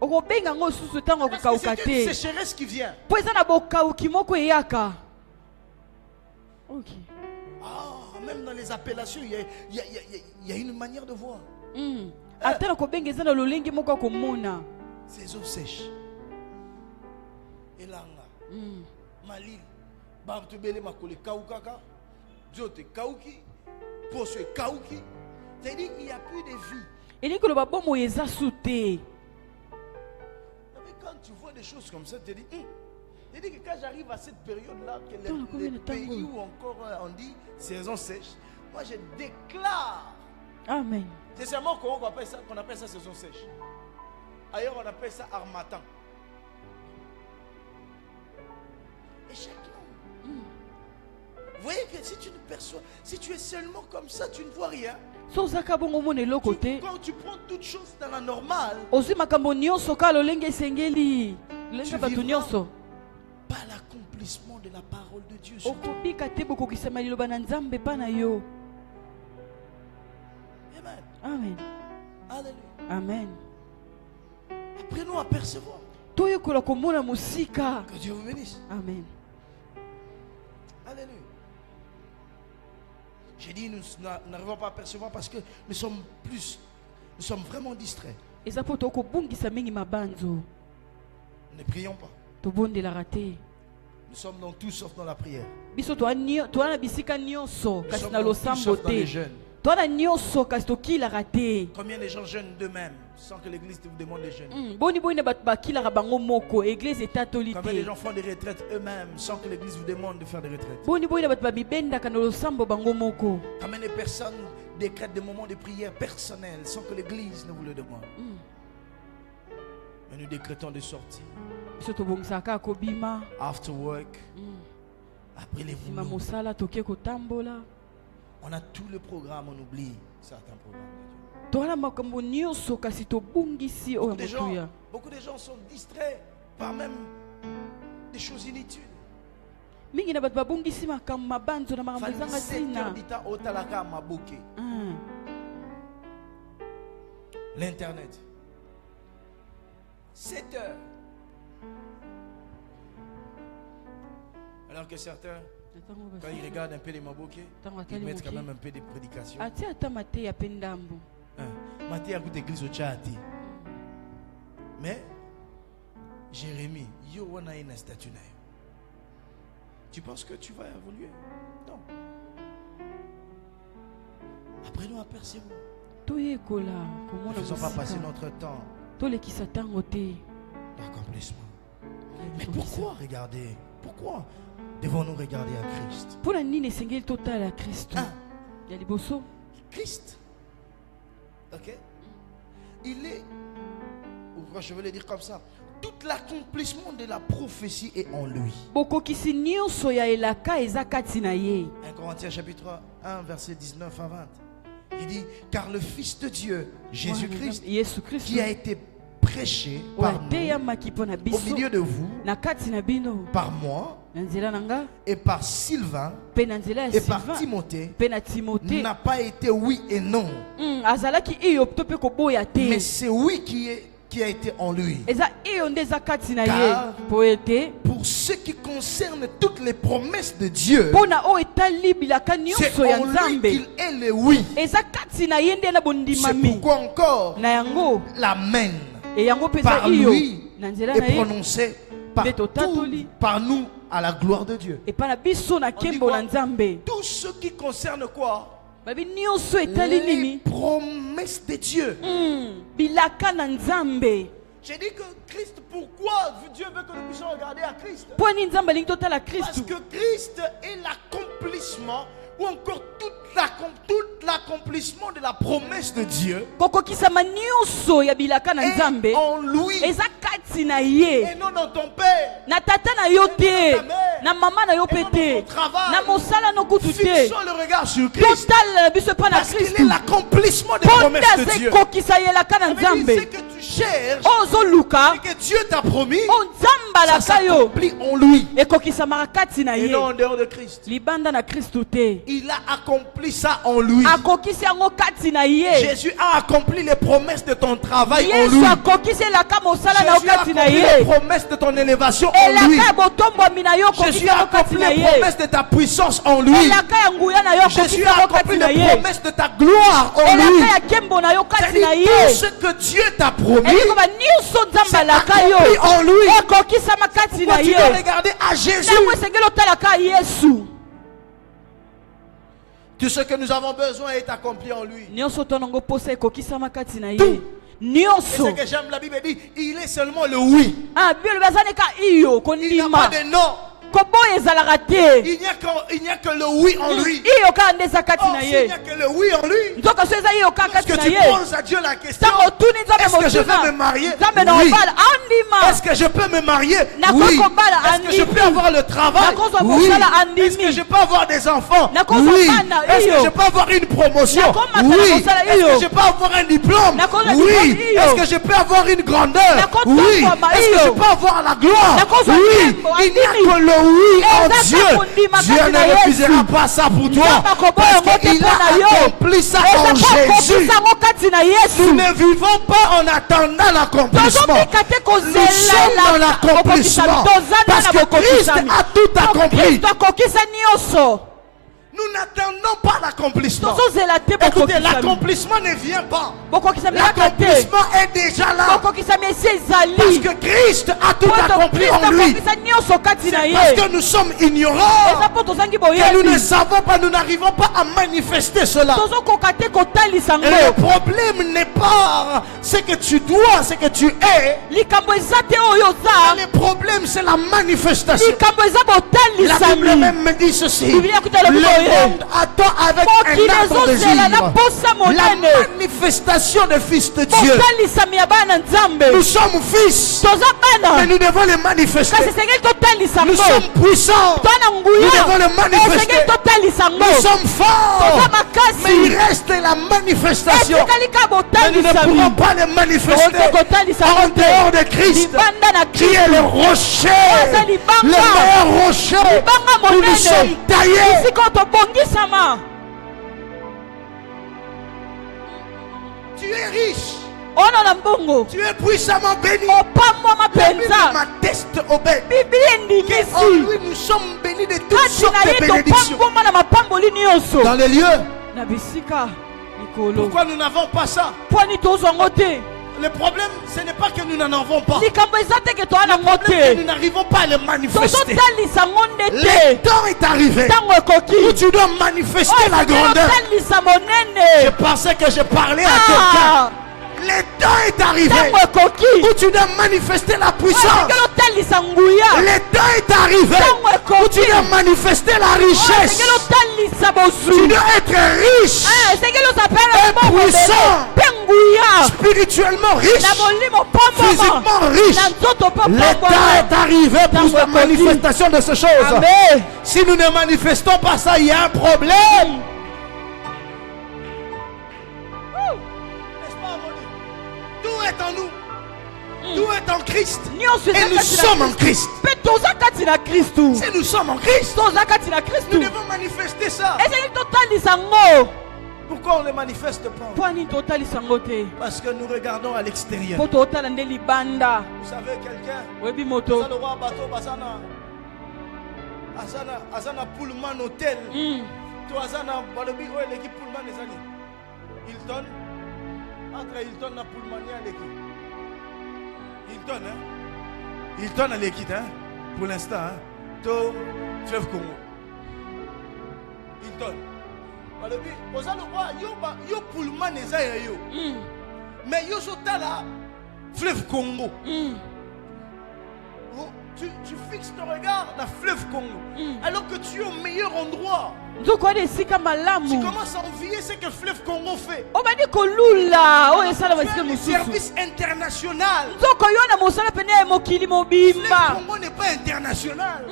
okobenga yango lisusu ntango Parce que akokauka c'est une te sécheresse qui vient. mpo eza na bokauki moko eyaka. Ok. Ah, même dans les appellations, il y a une manière de voir. ata na kobenga eza na lolenge moko ya komona. Saison sèche. Elanga. Malil. Bartubele makole kaukaka. Diote kauki. Poso kauki. C'est-à-dire qu'il n'y a plus de vie. Eli koloba bomoi eza su te. Quand tu vois des choses comme ça, tu te dis, c'est-à-dire que quand j'arrive à cette période-là, que Dans le les combien de pays temps? où encore on dit saison sèche, moi je déclare. Amen. C'est seulement qu'on appelle ça saison sèche. Ailleurs, on appelle ça harmattan. Et chacun. Vous voyez que si tu ne perçois, si tu es seulement comme ça, tu ne vois rien. So ozaka bongo mona eloko te Quand tu prends toutes choses dans la normale, ozwi makambo nyonso kaka lolenge esengeli lolenge ya bato vivras nyonso pas l'accomplissement de la parole de Dieu. sur toi. okobika te bokokisama liloba na nzambe epa na yo. Amen. Amen. Alléluia. Amen. Apprenons à percevoir. toyekola komona mosika. Que Dieu vous bénisse. Amen. Alléluia. J'ai dit, nous n'arrivons pas à percevoir parce que nous sommes vraiment distraits. eza mpo tokobungisa mingi mabanzo Ne prions pas. tobondelaka te. Nous sommes dans tout sauf dans la prière. biso toa na bisika nyonso Nous kasi sommes na dans tout losambo sauf dans les te. jeûnes. toa na nyonso kasi tokilaka te. Combien de gens jeûnent d'eux-mêmes sans que l'église vous demande de jeûner? boni na bato bakilaka bango moko eglize etatoli Combien de te. gens font des retraites eux-mêmes sans que l'église vous demande de faire des retraites? boni na bato babibendaka na losambo bango moko. Combien de personnes décrètent des moments de prière personnels sans que l'église ne vous le demande? Mais nous décrétons des sorties, biso tobongisaka kaka kobima after work, après les nsima boulots. mosala toke kotambola. On a tout le programme, on oublie certains programmes. toa na makambo nyonso kasi tobungisi oyo motuya. Beaucoup de gens sont distraits par même des choses inutiles. mingi na bato babungisi makambo mabanzo na makambo ezanga ntina. L'internet. 7 heures. Alors que certains, quand ils regardent un peu les Maboké, ils mettent quand même un peu de prédication. ati ata mateya mpe ndambo. Maté à l'église au Tchadi. Mais Jérémie, yo wana ina statue na yo. Tu penses que tu vas évoluer? Non. Apprenons à percevoir. toyekola Ne komona faisons pas passer mosika notre temps tolekisa ntango te. d'accomplissement. Mais pourquoi regarder? Pourquoi devons-nous regarder à Christ? mpona nini esengeli totala kristo ya liboso? Christ. Ok? Il est, ou je vais le dire comme ça, tout l'accomplissement de la prophétie est en lui. bokokisi nyonso ya elaka eza kati na ye. 1 Corinthiens chapitre 1 verset 19 à 20. Il dit, car le Fils de Dieu, Jésus-Christ, yesu kristo qui a été prêché oyo par nous, ateyamaki mpo na au biso milieu de vous, na kati na bino par moi, na nzela na nga et par Sylvain, mpe na nzela ya et par Sylvain Timothée, mpe na timote. n'a pas été oui et non, azalaki iyo to mpe koboya mais te. c'est oui qui a été en lui. eza iyo nde eza kati na ye Car- mpo ete Pour ce qui concerne toutes les promesses de Dieu, mpo na oyo etali bilaka c'est nyonso ya en lui nzambe qu'il est le oui. eza kati na ye nde na C'est bondimami pourquoi encore na yango l'amen e yango mpe eza par iyo lui na nzela na est ye prononcé par nous à la gloire de Dieu. epa na biso na nkembo na nzambe. Tout ce qui concerne quoi? babi nyonso etali Les nini? promesses de Dieu. bilaka na nzambe. J'ai dit que Christ, pourquoi Dieu veut que nous puissions regarder à Christ? mpo nini nzambe alingi totala Parce kristu? que Christ est l'accomplissement ou encore tout l'accomplissement de la promesse de Dieu kokokisama nyonso ya bilaka na est Nzambe en lui eza kati na ye et non dans ton père. na tata na yo te na mama na yo pe te na mosala no kutu te Fixons le regard sur Christ total biso pa na parce qu'il est Kristu l'accomplissement des promesses de ponda Dieu. kokisa yelaka na Mais Nzambe ce que tu cherches, ozoluka ce que Dieu t'a promis, o Nzamba ça alaka yo s'accomplit en lui ekokisamaka kati na et ye non en dehors de Christ. libanda na Kristu te Il a accompli ça en lui. akokisi yango kati na ye Jésus a accompli les promesses de ton travail en Yesu lui. akokisi elaka mosala na yo Jésus a kati na accompli ye les promesses de ton élévation en lui. elaka ya botombwami na yo okokisi Jésus a yango kati accompli na les ye promesses de ta puissance en lui. elaka ya nguya na yo okokisi Jésus a yango kati accompli na les ye promesses de ta gloire en lui. elaka ya nkembo na yo kati C'est-à-dire na tout ye ce que Dieu t'a promis, elikoba nyonso Nzambe c'est alaka yo accompli en lui. ekokisama kati na Quand tu ye dois regarder à Jésus, ntango esengeli otalaka Yesu tout ce que nous avons besoin est accompli en lui. nyonso tonango posa ekokisama kati na ye Tout. Et nyonso ce que j'aime, la Bible dit, il est seulement le oui. bibelo bazaneka iyo Il n'y a kondima pas de non. koboya ezalaka te Il n'y a que le oui en lui. iyo kaka nde eza kati Or, na s'il ye n'y a que le oui en lui, nzoka so eza iyo kaka lorsque kati na tu ye poses à Dieu la question, ntango otuni Nzambe est-ce que je motuna vais me marier? Nzambe na Oui. obala andima Est-ce que je peux me marier? Nako Oui. kobala Est-ce que je andimi. peux avoir le travail? Nakozwa Oui. mosala andimi. Est-ce que je peux avoir des enfants? Nakozwa Oui. bana Est-ce iyo. que je peux avoir une promotion? Nakomata na Oui. mosala Est-ce iyo. que je peux avoir un diplôme? Nakozwa Oui. diplôme iyo. Est-ce que je peux avoir une grandeur? Nakozwa Oui. ngoma Est-ce que iyo. je peux avoir la gloire? Nakozwa Oui. nkembo, Il n'y a andimi. que le oui en Ezaka Dieu. kondima Dieu kati ne na Yesu. refusera pas ça pour toi. Nzambe akoboya yango Parce te qu'il mpo na yo. a accompli ça en eza Jésus. kokokisa yango kati na Nous Yesu ne vivons pas en attendant l'accomplissement. tozobika te Nous sommes dans l'accomplissement. Parce que Christ a tout accompli. kristo akokisa nyonso Nous n'attendons pas l'accomplissement. tozozela te Écoutez, bokokisami l'accomplissement ne vient pas. bokokisami yaka te L'accomplissement est déjà là. bokokisami esi Parce ezali que Christ a tout poto accompli kristo en lui. akokisa nyonso kati na C'est parce ye que nous sommes eza ignorants mpo tozangi que nous ne boyebi savons pas, nous n'arrivons pas à manifester cela. tozokoka te kotalisa Et le ngo problème n'est pas ce que tu dois, ce que tu es. likambo eza te oyo oza Le problème, c'est la manifestation. likambo eza La Bible botalisami même me dit ceci. Biblia ekutela Le biboye monde attend avec mokili un ardent désir ezozela na posa la monene manifestation des fils de Dieu. botalisami ya bana nzambe Nous sommes fils, toza mais bana nous devons les manifester. kasi esengeli totalisa Nous ngo sommes puissants, twana nous nguya devons le manifester. esengeli totalisa ngo Nous sommes forts, toza mais il makasi reste la manifestation. etikali ka Mais nous ne botalisami pourrons pas les manifester tokoki kotalisa en ngo te dehors de Christ, libanda na qui est le rocher, Oza le libanga. meilleur rocher libanga où nous monene sommes taillés. esika tobongisama Tu es riche, ono na mbongo tu es puissamment béni. opambwama La Bible mpenza m'atteste au bec. biblia En endimisi lui, nous sommes bénis de toutes kati sortes na de ye bénédictions. topambwama na mapamboli nyonso Dans les lieux, na bisika likolo pourquoi nous n'avons pas ça? pwani tozwa ngo te Le problème, ce n'est pas que nous n'en avons pas. likambo eza te ke toa Le nango problème, c'est que te nous n'arrivons pas à les manifester. tozotalisa ngo nde Le te temps est arrivé ntango où ekoki tu dois manifester la grandeur. otalisa Je monene pensais que je parlais à quelqu'un. Le temps est arrivé ntango ekoki où tu dois manifester la puissance. esengeli otalisa nguya Le temps est arrivé ntango où tu ekoki dois manifester la richesse. esengeli otalisa Tu bozwi dois être riche, esengeli ozapela mbongo puissant, mpe nguya spirituellement riche, na molimo pambwama physiquement riche. na nzoto mpe Le temps pambwama est arrivé pour la manifestation de ces choses. amen Si nous ne manifestons pas ça, il y a un problème. N'est-ce pas, Amoni? Tout est en nous. Tout est en Christ. nyonso Et eza nous kati sommes na en Christ. mpe toza kati na kristu Si nous sommes en Christ, toza kati na nous kristu devons manifester ça. esengeli totalisa ngo Pourquoi on ne le manifeste pas? mpwani totalisa ngo te Parce que nous regardons à l'extérieur. mpo totala nde libanda Vous savez, quelqu'un, oyebi ça moto le roi bateau, Azana Pullman Hotel. To Azana Balobi, oh, l'équipe Pullman les années. Hilton, entre Hilton et Pullman, il y a l'équipe. Hilton, hein? Hilton a l'équipe, hein? Pour l'instant, hein? To Fleuve Congo. Hilton. Balobi, Ozana roi, yo Pullman les années, yo. Mais yo sotala Fleuve Congo. tu fixes ton regard dans le fleuve Congo. Alors que tu es au meilleur endroit. Tu commences à envier ce que le fleuve Congo fait. Le service international. Le fleuve Congo n'est pas international.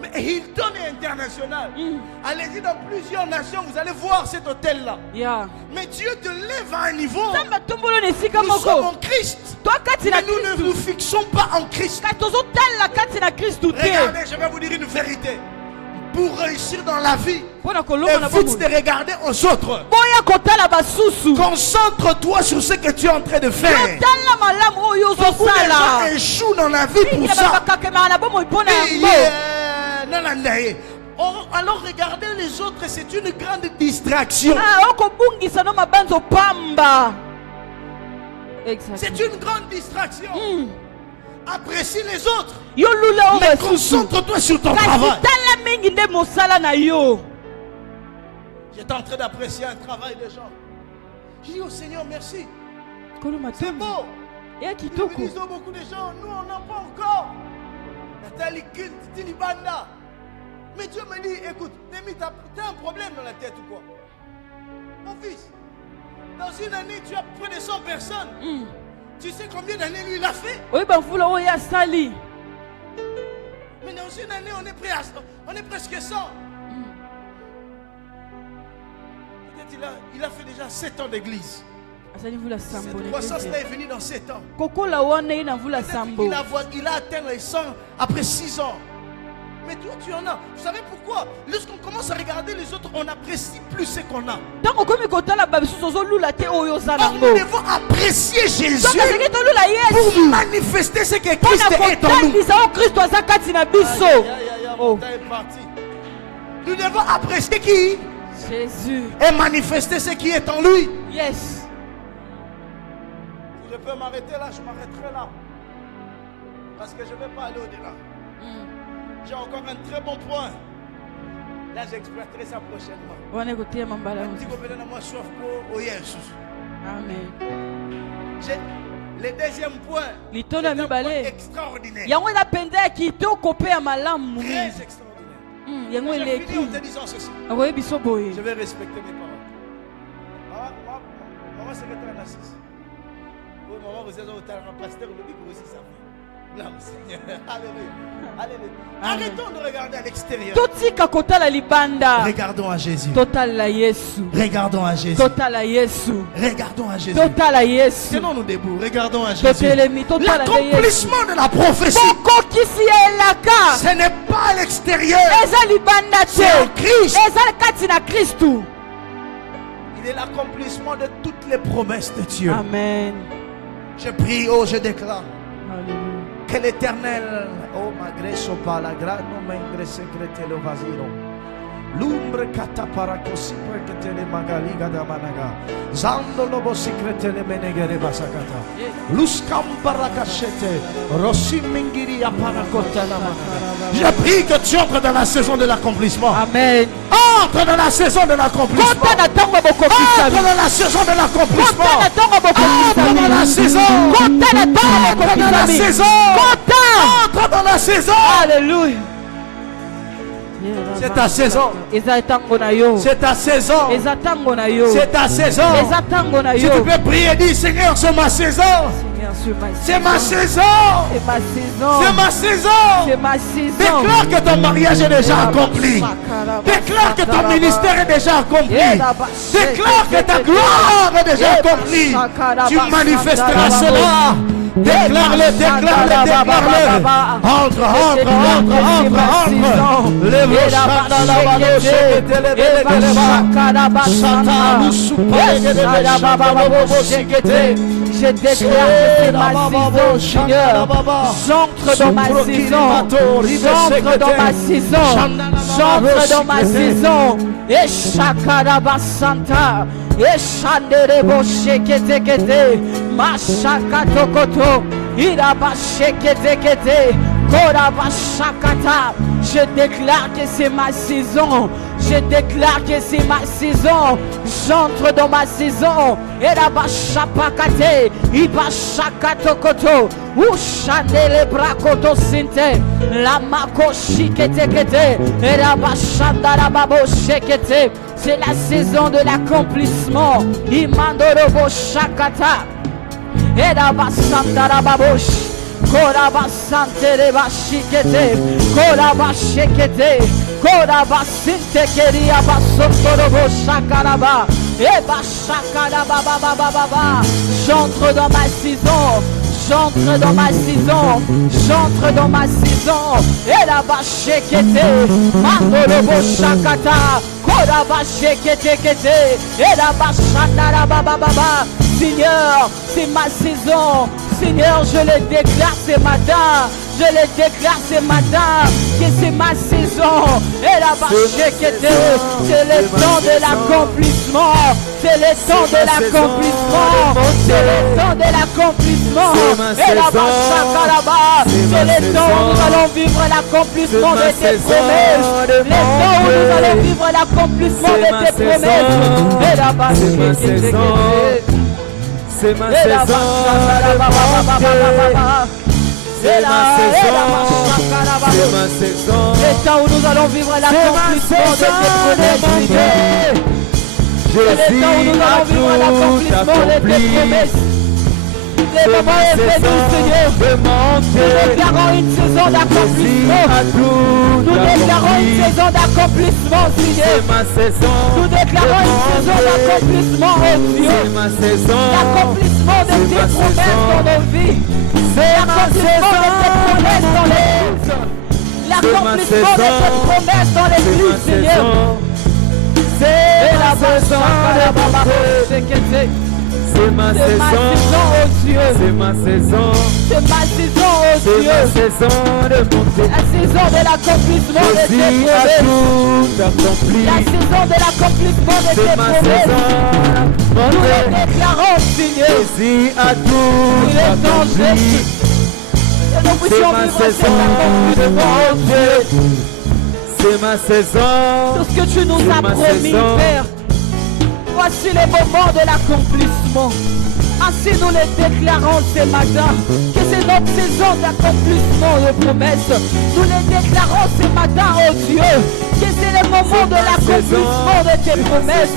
Mais Hilton est international. Allez-y dans plusieurs nations, vous allez voir cet hôtel-là. Mais Dieu te lève à un niveau. Nous sommes en Christ. Mais nous ne nous fixons pas en Christ. Regardez, je vais vous dire une vérité. Pour réussir dans la vie, évite de regarder aux autres. Concentre-toi sur ce que tu es en train de faire. Beaucoup de gens échouent dans la vie pour ça. Alors regarder les autres, c'est une grande distraction. C'est une grande distraction. Apprécie les autres. Mais concentre-toi sur ton travail. J'étais en train d'apprécier un travail des gens. Je dis au Seigneur merci. C'est beau. Nous disons beaucoup de gens, nous on n'a pas encore. Mais Dieu me dit, écoute, Némi, tu as un problème dans la tête ou quoi? Mon fils, dans une année, tu as près de 100 personnes. Tu sais combien d'années lui il a fait? Mais dans une année, on est presque 100. Peut-être il a fait déjà 7 ans d'église. Cette croissance-là est venue dans 7 ans. Il a atteint les 100 après 6 ans. Mais toi, tu en as. Vous savez pourquoi? Lorsqu'on commence à regarder les autres, on n'apprécie plus ce qu'on a. Or, nous devons apprécier Jésus pour manifester ce que Christ est en nous. Nous devons apprécier qui? Jésus. Et manifester ce qui est en lui. Yes. Si je peux m'arrêter là, je m'arrêterai là. Parce que je ne vais pas aller au-delà. J'ai encore un très bon point. Là, j'exploiterai ça prochainement. Amen. Le deuxième point. C'est un point extraordinaire. Très extraordinaire. Je finis en te disant ceci. Je vais respecter mes paroles. Maman secrétaire Nassis. Maman, vous êtes un pasteur, le bic aussi ça. Non, Seigneur. Alléluia. Alléluia. Arrêtons de regarder à l'extérieur. Regardons à Jésus. Regardons à Jésus. Regardons à Jésus. Tenons-nous debout. Regardons à Jésus. L'accomplissement de la prophétie, ce n'est pas à l'extérieur. C'est en Christ. Il est l'accomplissement de toutes les promesses de Dieu. Amen. Je prie, oh, je déclare. Que l'Éternel, oh ma grâce par la grâce, non m'ingre secrète le vasiro. L'umbre cataparacosi perché te le magaliga da managa. Zando lobo secrète le menegere basakata. Luscambara cachete, rossi mingiri apanakota la managa. Je prie que tu entres dans la saison de l'accomplissement. Amen. Entre dans la saison de l'accomplissement. Entre dans la saison de l'accomplissement. Entre dans la saison. Entre dans la saison. Entre dans la saison. Alléluia. C'est ta saison. C'est ta saison. C'est ta saison. Si tu peux prier, dis Seigneur, c'est ma saison. C'est ma saison. C'est ma saison. Déclare que ton mariage est déjà accompli. Déclare que ton ministère est déjà accompli. Déclare que ta gloire est déjà accomplie. Tu manifesteras cela. Déclare-le, déclare-le, déclare-le. Entre. Les je déclare que c'est ma saison, Seigneur. J'entre dans ma saison. J'entre dans ma saison. J'entre dans ma saison. Et Shakaraba Santa. Et Shanderebo Shekete. Mashakatokoto. Iraba Shekete. Je déclare que c'est ma saison. Je déclare que c'est ma saison. J'entre dans ma saison. Et la bachapakate, ibachakatokoto, ushanele brakoto sinte, la mako shikete kete, et la bachandara babo shekete. C'est la saison de l'accomplissement. Imandorobo shakata, et la basandara babosh. Koraba santere bashikete, koraba shekete, koraba sinte keria basotorobo shakaraba, eba shakaraba baba baba. J'entre dans ma saison, j'entre dans ma saison, j'entre dans ma saison. Et la bashekete, mandorobo shakata, koraba shekete kete, et la bashandara baba baba. Seigneur, c'est ma saison. Seigneur, je le déclare ce matin. Je le déclare ce matin que c'est ma saison. Et la c'est le temps de l'accomplissement. C'est le temps de l'accomplissement. C'est le temps de l'accomplissement. Et la c'est le temps où nous allons vivre l'accomplissement de tes promesses. Le temps où nous allons vivre l'accomplissement de tes promesses. Et la c'est ma saison de monter. C'est ma saison. Le temps où nous allons vivre l'accomplissement de tes promesses. C'est le temps où nous allons vivre l'accomplissement de tes promesses. Le moment est venu, Seigneur. Nous déclarons une saison d'accomplissement. Nous déclarons une saison d'accomplissement, Seigneur. C'est ma saison. Nous déclarons une saison d'accomplissement, oh Dieu. C'est ma saison. L'accomplissement de tes promesses dans nos vies. C'est ma saison. L'accomplissement de tes promesses dans l'église. L'accomplissement de tes promesses dans l'église, Seigneur. C'est ma saison de monter. C'est ma saison, oh Dieu. c'est ma saison, C'est ma saison, oh c'est Dieu. ma saison de monter. La saison de l'accomplissement de tes Jésus a promesses. tout accompli. La saison de l'accomplissement de C'est tes ma promesses. saison de Nous le monter. déclarons, Seigneur. Jésus a Il tout est temps, accompli. Jésus. Que nous C'est puissions ma vivre cet saison de accomplissement, oh Dieu. monter. C'est ma saison. Tout ce que tu nous C'est as ma promis, saison. Père. Voici le moment de l'accomplissement. Ainsi nous le déclarons ce matin, que c'est notre saison d'accomplissement de promesses. Nous le déclarons ce matin, oh Dieu, que c'est le moment de l'accomplissement de tes promesses.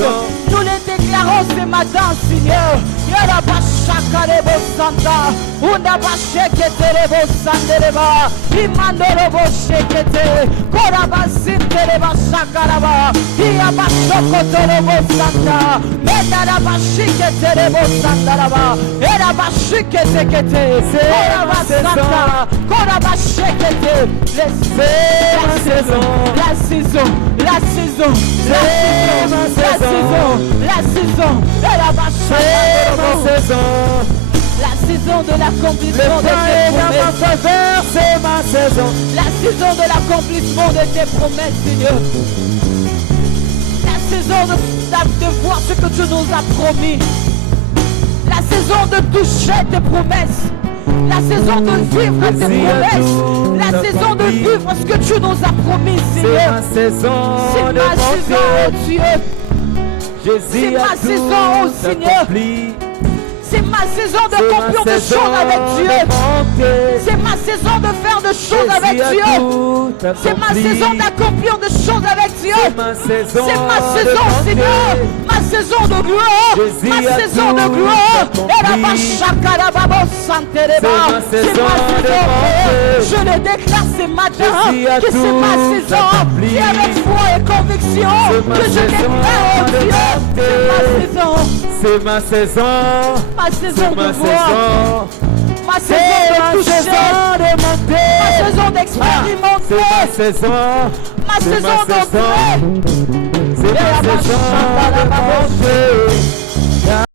Nous le déclarons ce matin, Seigneur. Yarabashakarebo Santa, Undabasheketerebo Sandereba, Imandorobo Shekete, Korabasintereba Shakaraba, Iabashokotorobo Santa, Medarabashiketerebo Sandaraba, Erabashiketekete, Korabasanta, Korabashekete. La saison, la saison, la saison, la saison, la saison, la saison de l'accomplissement de tes promesses. C'est ma saison. La saison de l'accomplissement de tes promesses, Seigneur. La saison de voir ce que tu nous as promis. La saison de toucher tes promesses. La saison de vivre tes promesses. La saison de vivre ce que tu nous as promis, Seigneur. C'est ma saison. C'est ma saison, oh Dieu. Jésus C'est ma saison, oh Seigneur. C'est ma saison d'accomplir des choses avec Dieu. C'est ma saison de faire des choses avec Dieu. C'est ma saison d'accomplir des choses avec Dieu. C'est ma saison, Seigneur. Ma saison de gloire. Ma saison de gloire. C'est ma saison. Je le déclare ce matin que c'est ma saison. Et avec foi et conviction que je déclare au Dieu. C'est ma saison. C'est ma saison. Ma saison de ma voir, ma saison de toucher, ma saison d'expérimenter, ma saison d'entrer. C'est ma saison de manger.